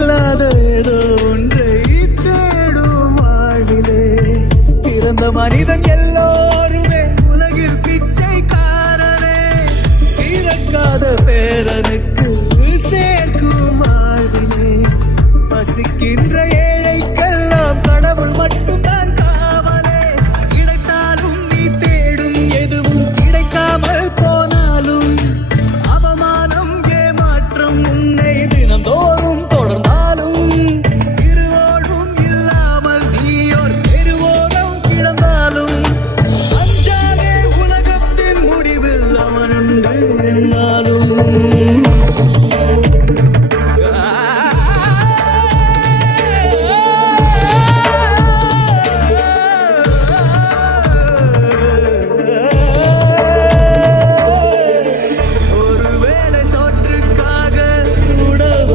இல்லாத ஏதோ ஒன்றை தேடும் வாழ்விலே. பிறந்த மனிதன் எல்லோருமே உலகில் பிச்சைக்காரரே. இறக்காத பேரனுக்கு சேர்க்கும் வாழ்விலே. பசிக்கின்ற എന്നാലും